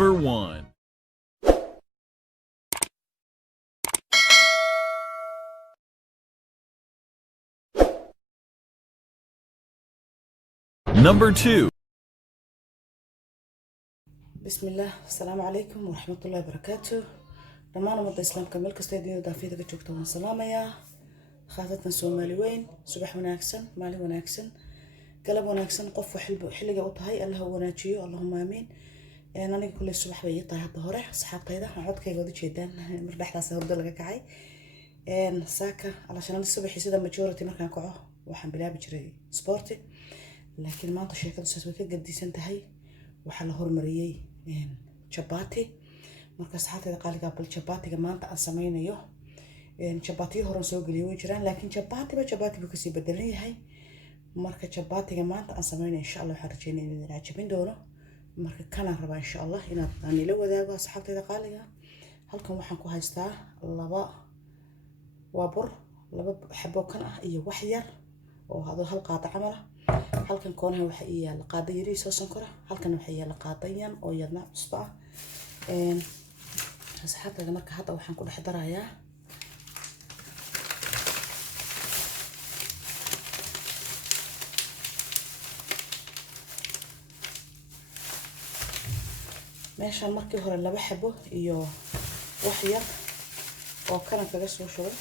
Number 1. Number 2. بسم الله السلام عليكم ورحمة الله وبركاته. دمان مدة إسلام كمل كستيديو دافيدا كجوكتا والسلام يا خاطتنا سومالي وين صباح وناكسن مالي وناكسن قلب وناكسن قف حلقة وطهي الله وناجيو اللهم آمين. أنا كل الصباح بيطلع هذا هوري أصحاب طيدا عود كي قودي جدا مرتاح لاسه هرد لك كعي ساكا علشان الصبح يصير ماجورتي مركان كعو وحن بلا بجري سبورتي لكن ما أنت شيء سويت قدي سنتهي وحلا هرمريي شباتي مركز حتى قال قبل شباتي كمان أنت أسمينه شباتي هرم سوق اللي وجران لكن شباتي بكسي بدلني هاي مركز شباتي كمان أنت أسمينه إن شاء الله حرجيني من العجبين دونه مركز كان ربع إن شاء الله هنا أنا لو ذا صحابتي ذا قال هلكم وحن كوهايستا لبا وبر لبا حبوا كان أي وحير وهذا هالقاطع عمله halkan koonha waxa ii yaala qaada yariis oo sonkora halkan waxa yaala qaadayan oo yadna cusba asxaabta marka hadda waxaan ku dhex darayaa meeshan markii hore laba xabo iyo wax yar oo kana kaga soo shubay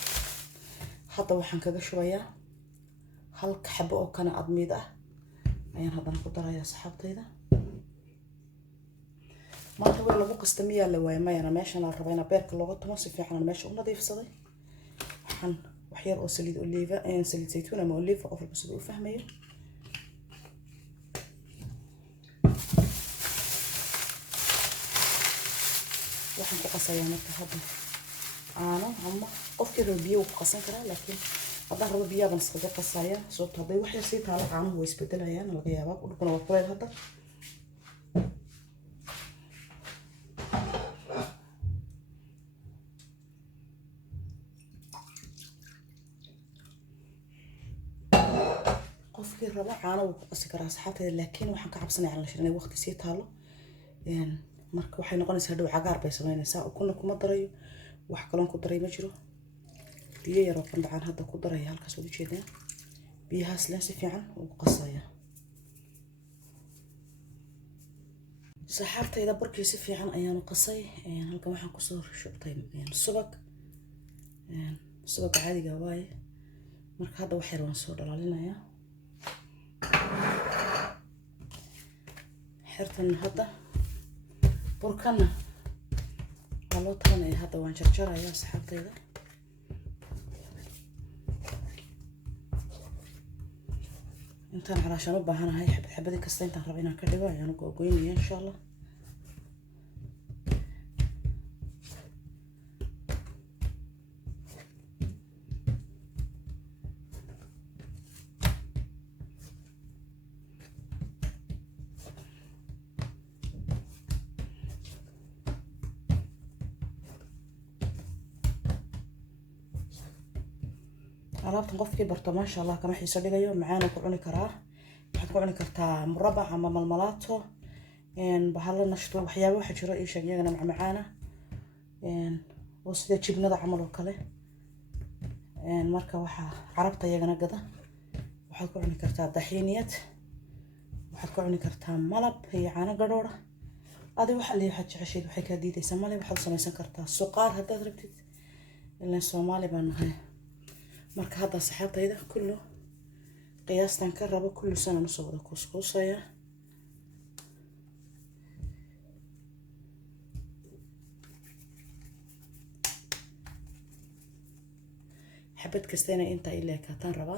hadda waxaan kaga shubayaa hal xabo oo kana admiid ah ayaan haddana ku darayaa asxaabtayda maanta way lagu qastamiyaa la waayay mayana meeshan aan rabaa in beerka looga tumo si fiican meesha u nadiifsaday waxaan wax yar oo saliid oliva saliid saytuun ama oliva qof walba sidoo u fahmayo waxaan ku qasayaa marka hadda ama qofkii biyo ku qasan karaa laakiin هذا هو بيابا نسخة قصايا صوت هذا وحير سيت على عنه هو يسبدلها يعني الغيابات ونكون وقريب هذا قف كي ربع عنه وقصك راس حتى لكن وحن كعبسنا على شرنا وقت سيت هلا يعني مرك وحين نقول نسهدو عقار بيسوينا ساعة وكنا كم ضري وحكلون كضري مجرو biyo yar oo qandacaan hadda ku daraya halkaas oo jeedaan biyahaas la si fiican u qasaya saxaabtayda barkii si fiican ayaan qasay halkan waxaan ku soo shubtay subag caadiga waaye marka hadda wax yar waan soo dhalaalinayaa xirtan hadda burkana waa loo taanaya hadda waan jarjarayaa saxaabtayda intaan calaashan u baahanahay xabadii kasta intaan rabo inaan ka dhigo ayaan ugu goynaya insha Allah alaabtan qofkii barto ma sha Allah kama xiiso dhigayo macaan ku cuni karaa waxaad ku cuni kartaa murabbac ama malmalaato bahalo nashto waxyaabo waxa jiro ii sheeg iyagana macmacaana oo sida jibnada camal oo kale marka waxa carabta iyagana gada waxaad ku cuni kartaa daxiiniyad waxaad ku cuni kartaa malab iyo caano gadhoora adi waxa la yahay jeceshay waxay ka diidaysaa malab waxaad samaysan kartaa suqaar haddaad rabtid ilaa Soomaali baan nahay marka hadda saxaabtayda kullu qiyaastan ka rabo kullu sana soo wada kuskusaya xabad kastana inta ilaa ka tan raba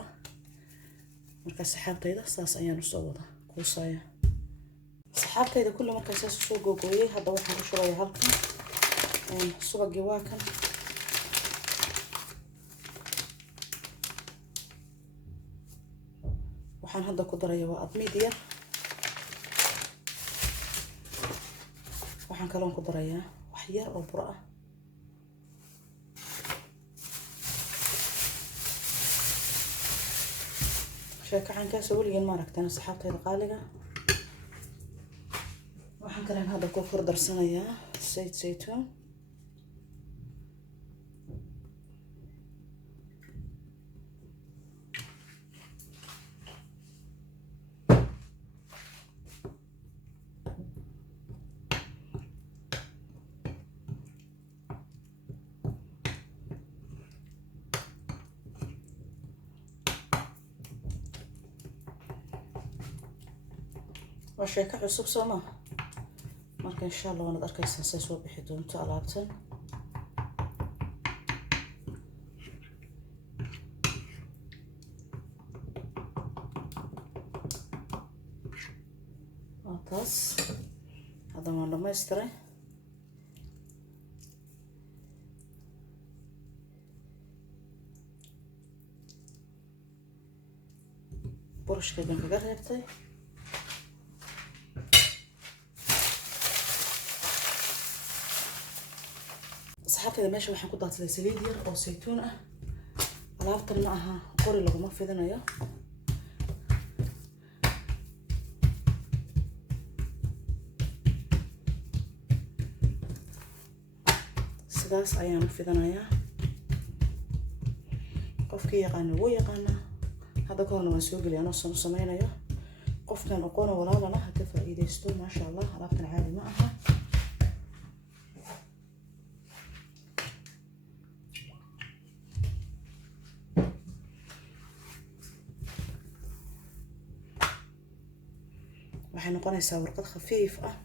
marka saxaabtayda saas ayaan soo wada kusaya saxaabtayda kullu marka saas soo googooyay hadda waxaan ku shubay halkan subagii waa kan waxaan hadda ku darayaa waa admiid yar waxaan kaloon ku darayaa wax yar oo bur ah sheeko cankaas weligeed ma aragteen saxaabtayda qaaliga waxaan waxaan kale hadda ku kor darsanayaa saliid saytuun. وشيكة عصب سما marka insha Allah waan arkaysaa say soo bixi doonto alaabtan. taas hadda waan dhamaystiray. burshka baan kaga reebtay. asxaabtayda meesha waxaan ku daadsaday saliid yar oo saytuun ah. alaabtan ma aha qori laguma fidinayo. sidaas ayaan u fidinayaa. qofkii yaqaana wuu yaqaanaa. hadda ka horna waan soo geliyay anoo samaynayo. qofkan aqoon walaalana ha ka faa'iideysto. maasha Allah alaabtan caadi ma aha. waxay noqonaysaa warqad khafiif ah.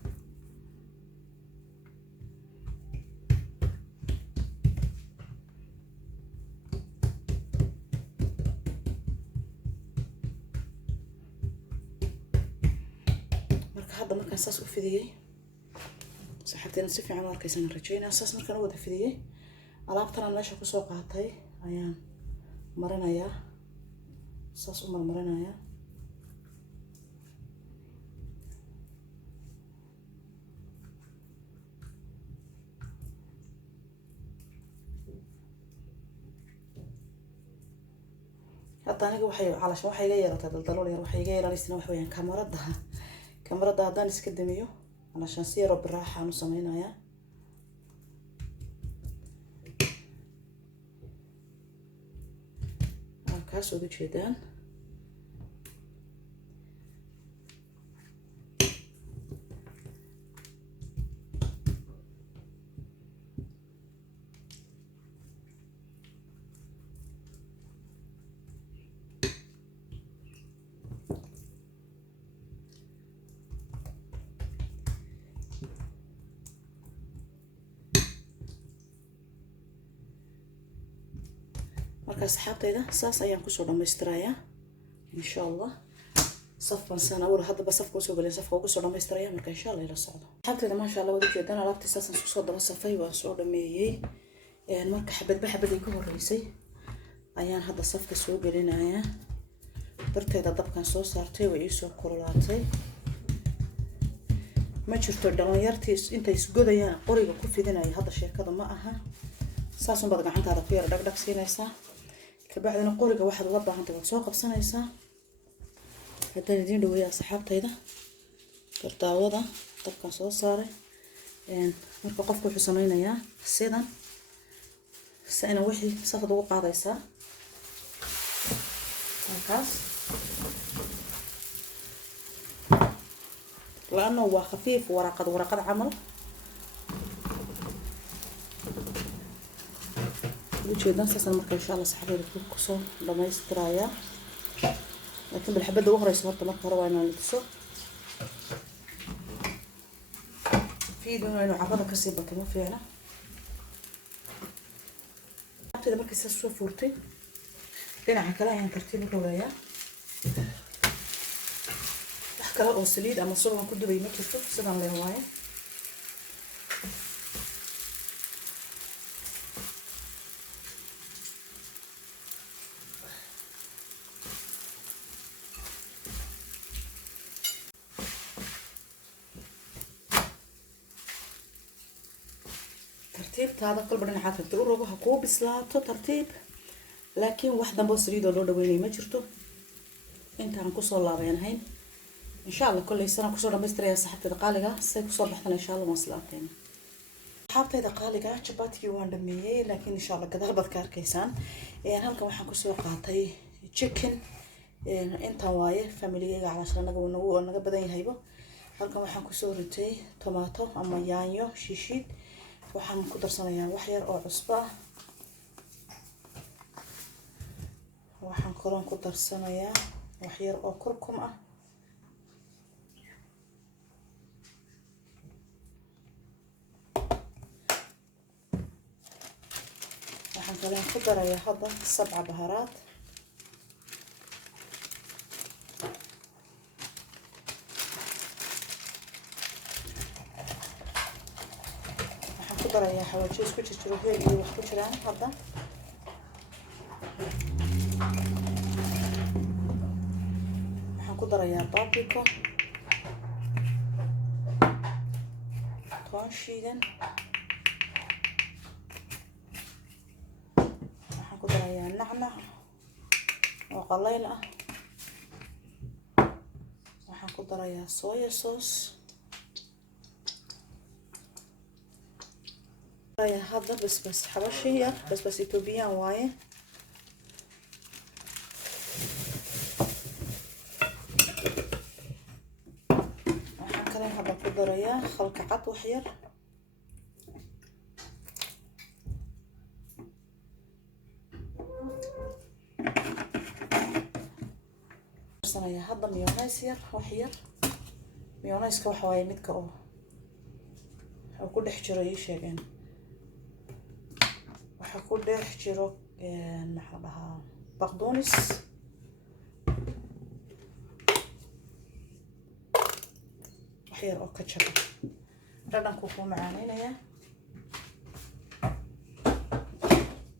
marka hadda markaan saas u fidiyey saxabteena si fiican u arkaysan rajaynaa. saas markaan u wada fidiyey alaabtan meesha ku soo qaatay ayaan marinayaa. saas u marmarinayaa. hadda aniga waxay iga yeelatay daldalool yar. waxay iga yeelanaysaa wax weeyaan kamarada haddaan iska damiyo alashan si yar oo biraaxa aan u samaynayaa. halkaas uga jeedaan. marka asxaabtayda saas ayaan ku soo dhamaystirayaa insha Allah. safan sana awal hadda safka soo galay safka ugu soo dhamaystirayaa marka insha Allah ila socdo. asxaabtayda ma sha Allah wada jeedaan alaabtii saasan soo daba safay waan soo dhameeyay. marka xabad ay ku horeysay ayaan hadda safka soo gelinayaa. darteeda dabkan soo saartay way soo kululaatay. ma jirto dhalinyartii inta isgodayaan qoriga ku fidinaya. hadda sheekada ma aha. saasun baad gacantaada ku yar dhagdhag siinaysaa. kabacdina qoriga waxaad uga baahan tahay soo qabsanaysaa. haddana idin dhaweeyaa asxaabtayda kartaawada dabkan soo saaray. marka qofku wuxuu samaynayaa sidan sayna wixii safad ugu qaadaysaa. halkaas laano waa khafiif waraqad camal. ujeedaan saasan marka insha Allah saxaabada ku soo dhamaystirayaa. laakiin bilxabada ugu horeysa horta marka hore waa inaan liso fiido inuu carrada ka sii bato ma fiicna. abtida markii saas soo fuurtay dhinaca kale ayaan tartiib u rogayaa. wax kale oo saliid ama subag ku dubay ma jirto. sidan leen waaye. ترتيب كل بدنا حاطط تقول روحها كوب بسلاطه ترتيب. لكن واحدة بوصريدو لو دويني ما جرتو انت هنكسر لابين هين إن شاء الله كل سنة كسر مستري يا صاحبتي دقالقة سيكسر بحثنا إن شاء الله مصلاتين صاحبتي دقالقة شباتي وان دمية لكن إن شاء الله كده بذكر كيسان يعني هلكم waxaan kusoo qaatay chicken inta waaye familiga علشان naga badan yahayba halkan waxaan kusoo ritay tomato ama yaanyo shiishid waxaan ku darsanayaa wax yar oo cusbo ah waxaan kaloo ku darsanayaa wax yar oo kurkum ah waxaan kaloo ku darayaa hadda 7 baharaad waxaan ku darayaa xawaaji isku jiro heel iyo wax ku jiraan hadda waxaan ku darayaa paprika toon shiidan waxaan ku darayaa nacnac oo qalayl ah waxaan ku darayaa soya sauce هذا بس حبشي بس إثيوبيان وايه waxaan kale hadda ku darayaa khalka cad wax yar sanaya hadda mayonnaise yar wax yar mayonnaise-ka waxa waaye midka oo ku dhex jiro ii sheegeen waxa ku dhex jiro maxaa dhahaa baqdoonis wax yar oo ka jiro dhadhanku ku macaaneynayaa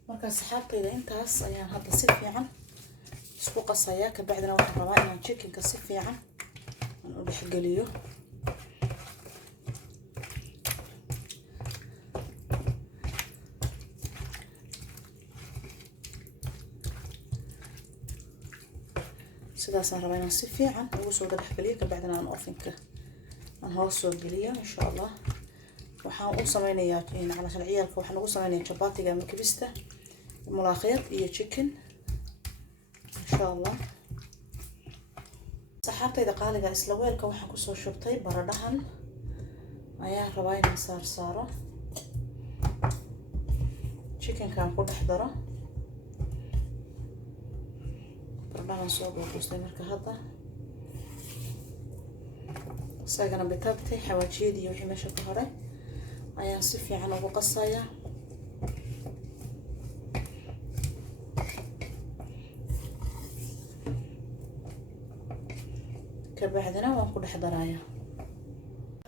marka saxaabtayda intaas ayaan hadda si fiican isku qasayaa ka bacdina waxaan rabaa inaan chickenka si fiican aan u dhex geliyo sidaas aan rabaa inaan si fiican ugu soo dhex geliyo ka bacdina aan ovenka aan hoos soo geliyo insha Allah waxaan u sameynayaa علشان ciyaalka waxaan ugu sameynayaa chapatiga ama kibista mulaaqiyad iyo chicken insha Allah saxaabtayda qaaliga isla weelka waxaan ku soo shubtay baradhahan ayaan rabaa inaan saaro chickenka aan ku dhex daro baradhahan soo goostay marka hadda sagana bitabtay xawaajiyadii iyo wixii meesha ku haray ayaan si fiican ugu qasayaa ka bacdina waan ku dhex darayaa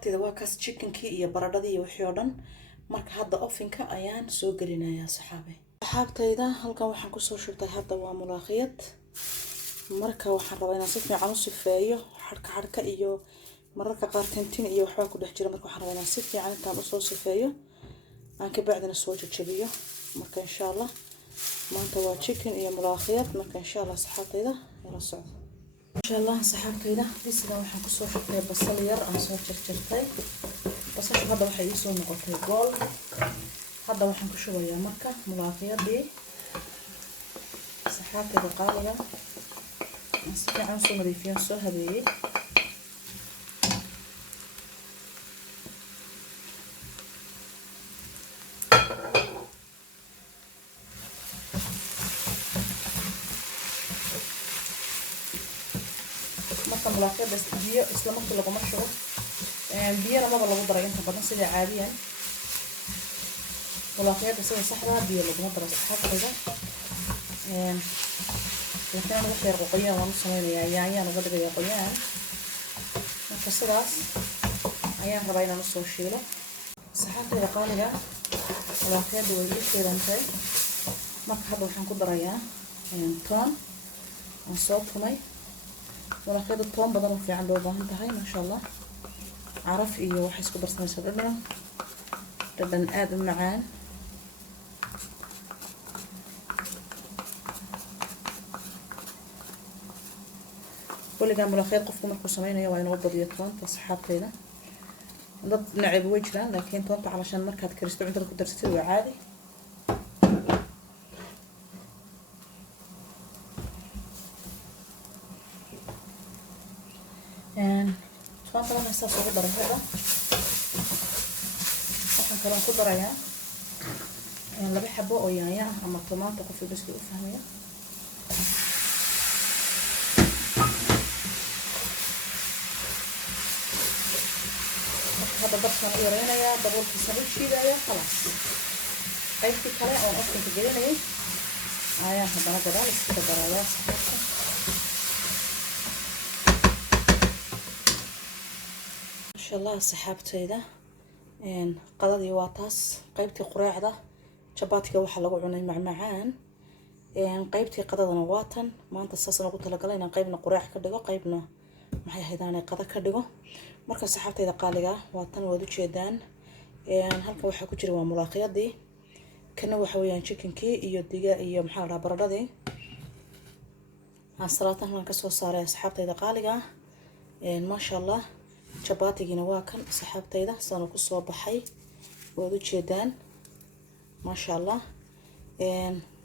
tida waa kaas chickenkii iyo baradhadii iyo wixii oo dhan marka hadda ovenka ayaan soo gelinayaa saxaabtayda halkan waxaan ku soo shubtay hadda waa mulaaqiyad marka waxaan rabaa inaan si fiican u sifeeyo xarka iyo mararka qaar tintin iyo waxba ku dhex jira marka waxaan rabaa inaan si fiican intaan u soo sifeeyo aan ka bacdina soo jajabiyo marka insha Allah maanta waa chicken iyo mulaaqiyad marka insha Allah saxaabtayda ila socdo insha Allah saxaabtayda sida waxaan ku soo shubtay basal yar aan soo jarjartay basasha hadda waxay ii soo noqotay gold hadda waxaan ku shubayaa marka mulaaqiyadii saxaabtayda qaaliga si fiican soo nadiifiyaan soo habeeyay marka mulaaqiyada biyo isla markii laguma shubo biyana maba lagu daray inta badan sida caadiyan mulaaqiyada sida saxda biyo laguma daro saxaabtayda laakiin aniga wax yar qoyaan waan u sameynayaa yaanyaan uga dhigayaa qoyaan marka sidaas ayaan rabaa inaan usoo shiilo saxaabtayda qaaliga mulaaqiyada way ii shiilantay marka hadda waxaan ku darayaa toon aan soo tumay mulaaqiyada toon badan oo fiican loo baahan tahay masha Allah caraf iyo waxay isku darsanaysaa dhadhan aad u macaan weligaa mulaaqeed qofku markuu samaynayo waa inuu badiyo toonta asxaabtayda dad nacib way jiraan laakiin toonta calashaan markaad karisto cuntada ku darsatid waa caadi toonta lama saas ugu daray hadda waxaan kaloo ku darayaa laba xabo oo yaanya ah ama tomato qofka biski u fahmaya هذا بس ما يرينا يا دبول في سبيل شيء يا خلاص قيمتي كلا أو أصلا تجرينا إيه هذا أنا كذا بس كذا يا ما شاء الله سحبت هذا إن قضي واطاس قيمتي قراع ده شباتك وحلا وعنا معان إن قيمتي قضي نواطن ما أنت أساسا قلت لك لنا قيمنا قراع كده قيمنا maxay haydaan qada ka dhigo marka saxaabtayda qaaliga waa tan wada jeedaan halka waxa ku jira waa mulaaqiyadii kana waxa weeyaan chickenkii iyo diga iyo maxaa la baradhadii aan salaatan ka soo saaray saxaabtayda qaaliga ma sha Allah chapaatigina waa kan saxaabtayda sano ku soo baxay wada jeedaan ma sha Allah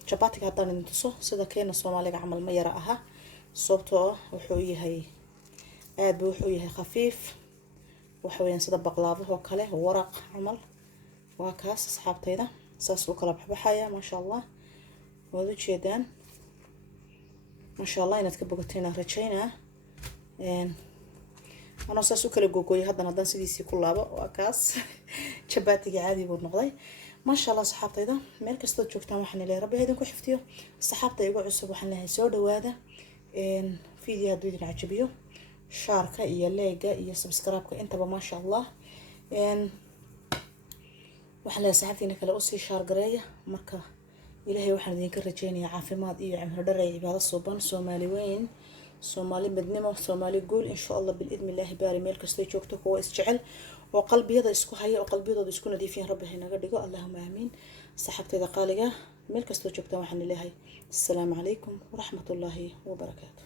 chapaatiga hadaan idin tuso sida keena Soomaaliga camal ma yara aha sababtoo wuxuu yahay aad buu wuxuu yahay khafiif waxa weeyaan sida baqlaabo oo kale waraq camal waa kaas asxaabtayda saas u kala baxaya ma sha Allah wada jeedaan ma sha Allah inaad ka bogateen rajayna ana saas u kala googooyay haddana sidiisii ku laabo waa kaas chapaatiga caadi buu noqday ما شاء الله صحابتي ده مالك استود شوفتها وحنا لي ربي هيدن كشفتيه صحابتي يقعد عصب وحنا لها سود وهذا فيديو هذا العجبيو شاركة إيا لايقة إيا سبسكرايبك انت ما شاء الله وحنا صحابتي انك لأوسي شار قرية مركا إلهي وحنا دين كرجيني عافيمات إيا عمر دري بهذا الصوبان سومالي وين سومالي مدنمو سومالي قول إن شاء الله بالإذن الله باري مالك استود شوفتك هو اسجعل وقلبي هذا اسكو هيا وقلبي هذا اسكو نضيفين ربي هنا قدقو اللهم آمين صحبتي ذا قالقة ملك استوجبت وحن لهي السلام عليكم ورحمة الله وبركاته.